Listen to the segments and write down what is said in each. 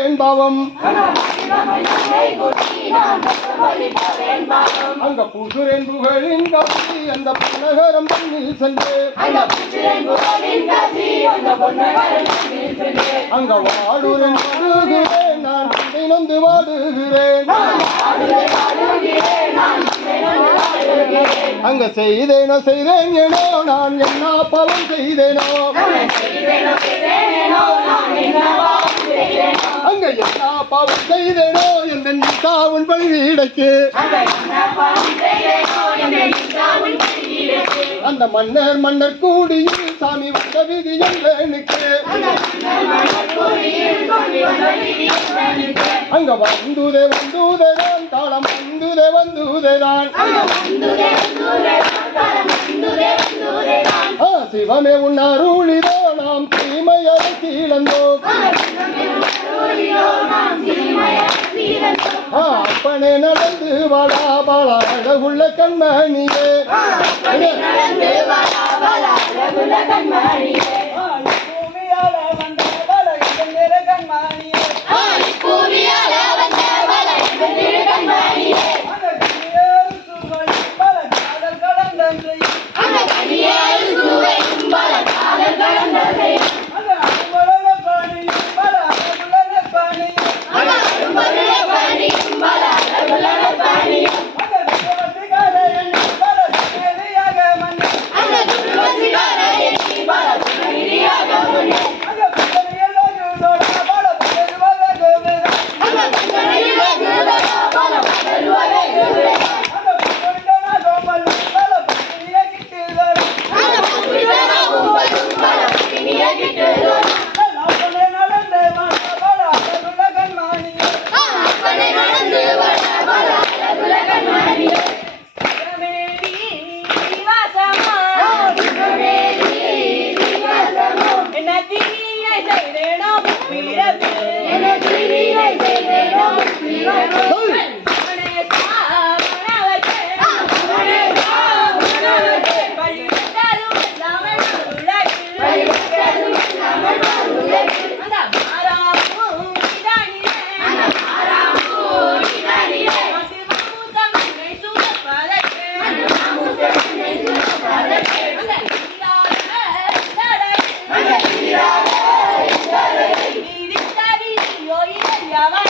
பாவம். அங்க புசுரன் புகழின் காட்சி அந்த புனகரம் தண்ணில் சென்று. அங்க வாடுறேன் வாடுகிறேன். நான் தந்தை நொந்து வாடுகிறேன். அங்க செய்தேனோ செய்தேன் ஏனோ நான் என்ன பாவம் செய்தேனோ. அங்க பாவம் செய்தேனோ எந்த தாவன் பழியிடக்கு அந்த மன்னர் மன்னர் கூடியில் சாமி வந்த விதி எனக்கு அங்க வந்துதே வந்துதேதான் தாளம் வந்துதே வந்துதே சிவமே நாம் தீமையை கீழந்தோ நடந்து வாடா பாலா அழகுள்ள கண்மணியே. ஸ்ரீ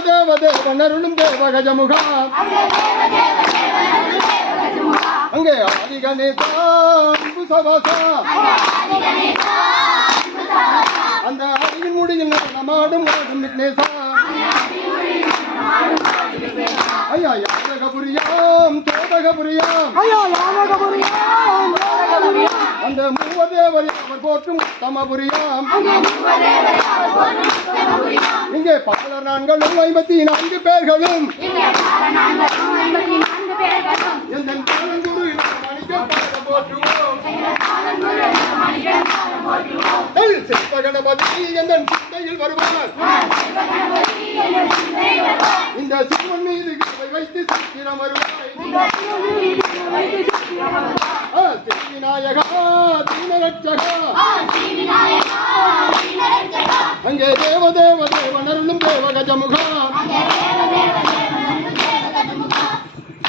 சல் தேவ தேவ தேவ நருளும் தேவ கஜமுகா அங்கே அந்த ஆதியின் முடியில் நடனமாடும் ஆடும் விக்னேசா. ஐயா யாதகபுரியாம் தோதகபுரியாம் ஐயா அந்த மூவதேவர் அவர் போற்றும் தமபுரியாம் இங்கே பகலர் நான்களும் ஐம்பத்தி நான்கு பேர்களும். காலங்குரு சிந்தையில் வருவார்? இந்த சிவன் மீது வைத்து சித்திரம் ஸ்ரீ விநாயகா నరరక్షక అంగే దేవ దేవ దేవ నరులు దేవ గజముఖ.